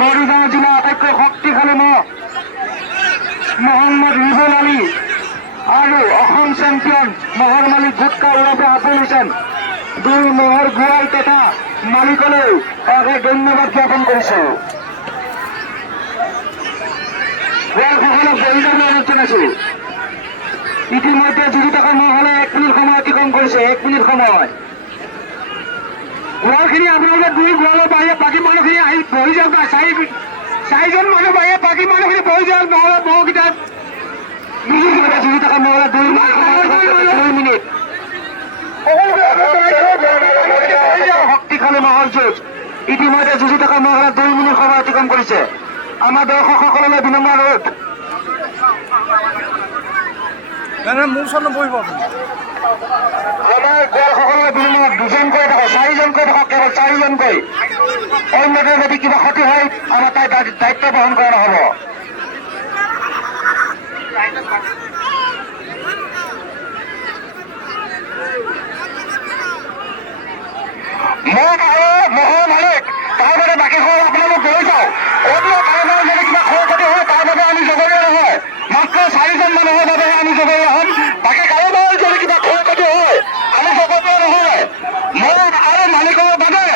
মৰিগাঁও জিলা আটাইতকৈ শক্তিশালী মহ মহম্মদ ৰিবুল আলী আৰু অসম চেম্পিয়ন মহৰ মালিক গুটকা ওৰফে আবুল হুছেইন দুই মহৰ গোৱাল তথা মালিকলৈ অশেষ ধন্যবাদ জ্ঞাপন কৰিছো। গোৱালসকলক বহি যাবলৈ অনুৰোধ জনাইছো। ইতিমধ্যে যুঁজি থকা মহলে 1 মিনিট সময় অতিক্ৰম কৰিছে। 1 মিনিট সময় গোৱালখিনি আপোনালোকে দুই গোৱালৰ বাহিৰে বাকী মানুহখিনি আহি বহি যাওক না। চাৰিজন মানুহ বাহিৰে বাকী মানুহখিনি বহি যাওক, নহ'লে মহকেইটা যুঁজি থকা মহলে 2 মিনিট শক্তিশালী মহৰ যুঁজ। ইতিমধ্যে যুঁজি থকা মহলে 2 মিনিট সময় অতিক্ৰম কৰিছে। আমাৰ দৰ্শকসকললৈ বিনম্ৰ অনুৰোধ। মোৰ ওচৰত নবহিব আমাৰ গোৱালসকললৈ বিনম্ৰ, দুজনকৈ থাকক, 4জনকৈ থাকক, কেৱল 4জনকৈ। অন্যদেৰ যদি কিবা ক্ষতি হয় আমাৰ তাই দায়িত্ব বহন কৰা নহ'ব। মহৰ মালিক তাৰ বাবে বাকী ঘৰ আপোনালোক গৈ যাওক। অন্য কাৰোবাৰ যদি কিবা ক্ষয় ক্ষতি হয় তাৰ বাবে আমি জগৰীয়া নহয়, মাত্ৰ 4জন মানুহৰ বাবে আমি জগৰীয়া হ'ম। বাকী কাৰোবাৰ যদি কিবা ক্ষয় ক্ষতি হয় আমি জগৰীয়া নহয়। মহ আৰু মালিকৰ বাবে,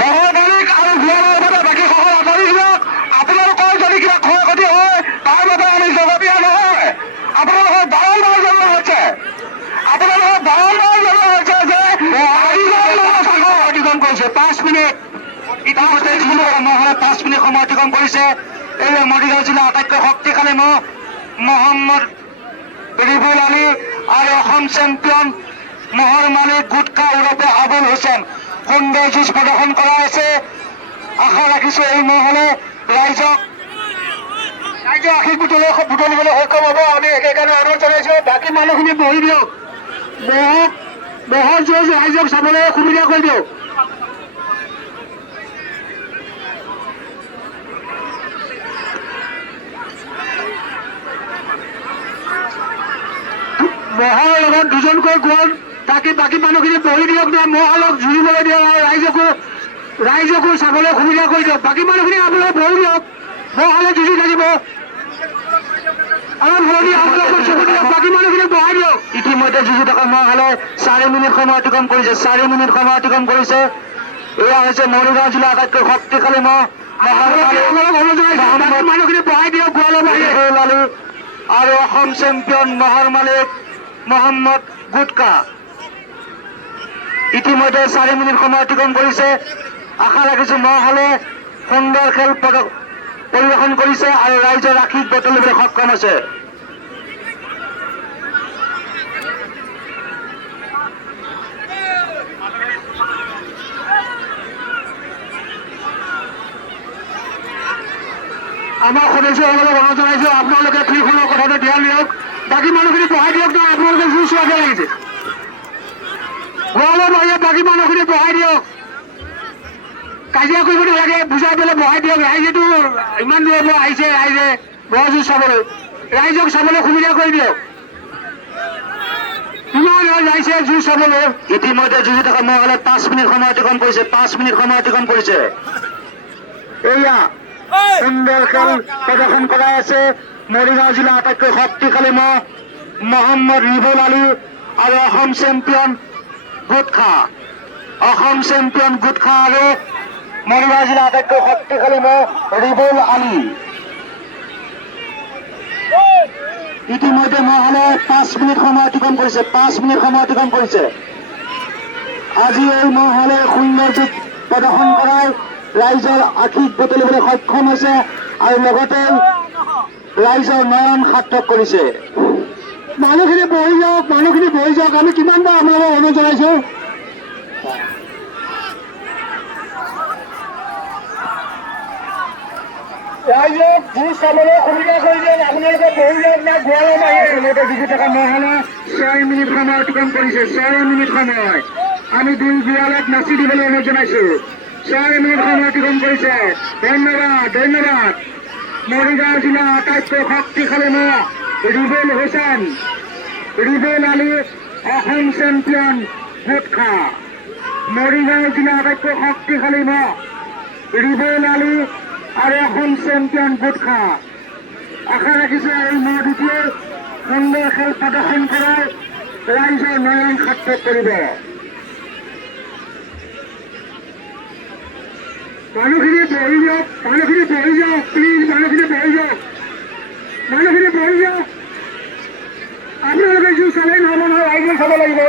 মহৰ মালিক আৰু গোৱালৰ বাবে বাকী সকল আঁতৰি দিয়ক। আপোনালোকৰ যদি কিবা ক্ষয় ক্ষতি হয় তাৰ বাবে আমি জগৰীয়া নহয়। আপোনালোকৰ বাৰম্বাৰ জনোৱা হৈছে, আপোনালোকৰ বাৰম্বাৰ জনোৱা হৈছে যে 5 মিনিট ইতিমধ্যে মহলে 5 মিনিট সময় অতিক্ৰম কৰিছে। এই মৰিগাঁও জিলা আটাইতকৈ শক্তিশালী মহ মহম্মদ ৰিবুল আলী আৰু অসম চেম্পিয়ন মহৰ মালিক গুটকা ওৰফে আবুল হুছেইন সুন্দৰ যুঁজ প্ৰদৰ্শন কৰা হৈছে। আশা ৰাখিছো এই মহলে ৰাইজৰ আশীষ বুটলিবলৈ সক্ষম হ'ব। আমি সেইকাৰণে অনুৰোধ জনাইছো বাকী মানুহখিনি বহি দিয়ক। মহৰ যুঁজ ৰাইজক চাবলৈ সুবিধা কৰি দিয়ক। মহৰ লগত দুজনকৈ গোৱাল তাকে বাকী মানুহখিনি বহি দিয়ক না। মহলক জুৰিবলৈ দিয়ক আৰু ৰাইজকো চাবলৈ সুবিধা কৰি দিয়ক। বাকী মানুহখিনি আপোনালোকে বহি দিয়ক, মহলে যুঁজি থাকিব। বাকী মানুহখিনি বহাই দিয়ক। ইতিমধ্যে যুঁজি থকা মহলে 4 মিনিট সময় অতিক্ৰম কৰিছে। 4 মিনিট সময় অতিক্ৰম কৰিছে। এয়া হৈছে মৰিগাঁও জিলাৰ আটাইতকৈ শক্তিশালী মহ মানুহখিনি বহাই দিয়ক আলী আৰু অসম চেম্পিয়ন মহৰ মালিক মহম্মদ গুটকা। ইতিমধ্যে 4 মিনিট সময় অতিক্ৰম কৰিছে। আশা ৰাখিছো মহলে সুন্দৰ খেল পৰিৱেশন কৰিছে আৰু ৰাইজৰ আশীষ বটলিবলৈ সক্ষম হৈছে। আমাৰ সদস্যসকলক অনুৰোধ জনাইছো আপোনালোকে ফ্ৰীখনৰ কথাটো ধ্যান দিয়ক। বাকী মানুহখিনি বহাই দিয়ক ন, আপোনালোকে জোৰ চোৱাকে লাগিছে। গোৱালৰ বাহিৰত বাকী মানুহখিনি বহাই দিয়ক, কাজিয়া কৰিব নালাগে, বুজাই পেলাই বহাই দিয়ক। ৰাইজেতো ইমান দূৰৰ পৰা আহিছে, ৰাইজে গড় যুঁজ চাবলৈ, ৰাইজক চাবলৈ সুবিধা কৰি দিয়ক। কিমান ৰাইজে যুঁজ চাবলৈ ইতিমধ্যে যুঁজি থকা মহলে 5 মিনিট সময় অতিক্ৰম কৰিছে। 5 মিনিট সময় অতিক্ৰম কৰিছে। এয়া সুন্দৰ খেল প্ৰদৰ্শন কৰাই আছে মৰিগাঁও জিলাৰ আটাইতকৈ শক্তিশালী মহ মহম্মদ ৰিবুল আলী আৰু অসম চেম্পিয়ন গুটখা। অসম চেম্পিয়ন গুটখা আৰু মৰিগাঁও জিলাৰ আটাইতকৈ শক্তিশালী মহ ৰিবুল আলী। ইতিমধ্যে মহলে 5 মিনিট সময় অতিক্ৰম কৰিছে। 5 মিনিট সময় অতিক্ৰম কৰিছে। আজি এই মহলে সুন্দৰ যুঁজ প্ৰদৰ্শন কৰাই ৰাইজৰ আশীষ বুটলিবলৈ সক্ষম হৈছে আৰু লগতে ৰাইজৰ নয়ন সাৰ্থক কৰিছে। মানুহখিনি বহি যাওক, মানুহখিনি বহি যাওক। আমি কিমানবাৰ আপোনালোকক অনুৰোধ জনাইছো। ৰাইজক যুঁজ চাবলৈ সুবিধা কৰি দিয়ক, আপোনালোকে বহি যাওক না গোৱালৰ বাহিৰত জিকি থকা মহলে 6 মিনিট সময় অতিক্ৰম কৰিছে। 6 মিনিট সময় আমি 2 গোৱালক নাচি দিবলৈ অনুৰোধ জনাইছো। 6 মিনিট সময় অতিক্ৰম কৰিছে। ধন্যবাদ, ধন্যবাদ। মৰিগাঁও জিলাৰ আটাইতকৈ শক্তিশালী মহ ৰিবুল হুছেইন, ৰিবুল আলী, অসম চেম্পিয়ন গুটখা। মৰিগাঁও জিলাৰ আটাইতকৈ শক্তিশালী মহ ৰিবুল আলী আৰু অসম চেম্পিয়ন গুটখা। আশা ৰাখিছো এই মহ দুটিয়ে সুন্দৰ খেল প্ৰদৰ্শন কৰাই ৰাইজৰ নয়ন সাৰ্থক কৰিব। মানুহখিনি বহি যাওক, মানুহখিনি বহি যাওক, প্লিজ মানুহখিনি বহি যাওক, মানুহখিনি বহি যাওক। আপোনালোকে যুঁজ চালেই নহ'ব নহয়, ৰাইজে চাব লাগিব।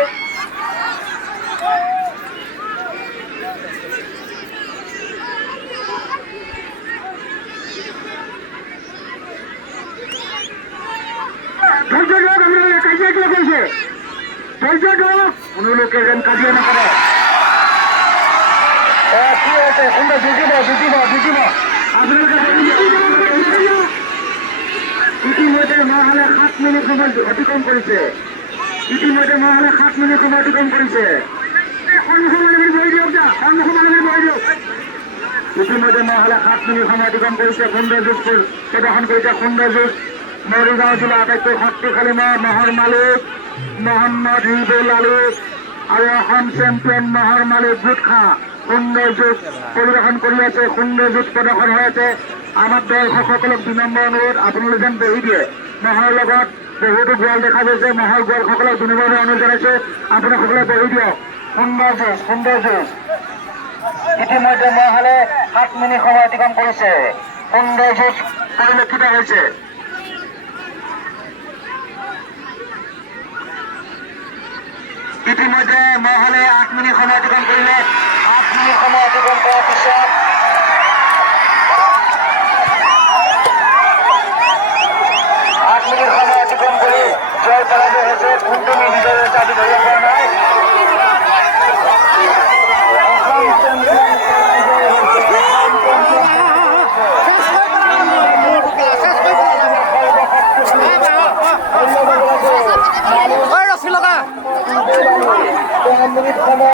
ধৈৰ্য ধৰক, আপোনালোকে কাজিয়া কিয় কৰিছে? ধৈৰ্য ধৰক, আপোনালোকে যেন কাজিয়া নকৰে। কি হৈছে? সুন্দৰ জিকিব, জিকিব, জিকিব। আপোনালোকে ইতিমধ্যে মহলে 7 মিনিট সময় অতিক্ৰম কৰিছে। ইতিমধ্যে মহলে 7 মিনিট সময় অতিক্ৰম কৰিছে। সন্মুখৰ মানুহখিনি বহি দিয়ক যা, সন্মুখৰ মানুহখিনি বহি দিয়ক। ইতিমধ্যে মহলে 7 মিনিট সময় অতিক্ৰম কৰিছে। সুন্দৰ যুঁজ প্ৰদৰ্শন কৰিছে, সুন্দৰ যুঁজ। মৰিগাঁও জিলাৰ আটাইতকৈ শক্তিশালী মহৰ মালিক মহম্মদ ৰিবুল আলী আৰু অসম চেম্পিয়ন মহৰ মালিক গুটখা সুন্দৰ যুঁজ পৰিৱেশন কৰি আছে, সুন্দৰ যুঁজ প্ৰদৰ্শন হৈ আছে। আমাৰ দৰ্শকসকলক বিনম্ৰ অনুৰোধ, আপোনালোকে যেন বহি দিয়ে। মহৰ লগত বহুতো গোৱাল দেখা গৈছে, মহৰ গোৱালসকলক বিনম্ৰ অনুৰোধ জনাইছো, আপোনালোকসকলে বহি দিয়ক। সুন্দৰ যুঁজ, সুন্দৰ যুঁজ। ইতিমধ্যে মহলে 7 মিনিট সময় অতিক্ৰম কৰিছে। সুন্দৰ যুঁজ পৰিলক্ষিত হৈছে। ইতিমধ্যে মহলে 8 মিনিট সময় অতিক্ৰম কৰিলে। 8 মিনিট সময় অতিক্ৰম কৰাৰ পিছত জয় পৰাজয় হৈছে, কোনটো বিজয় হৈছে আমি ধৰিব পৰা নাই। ৰছী লগা।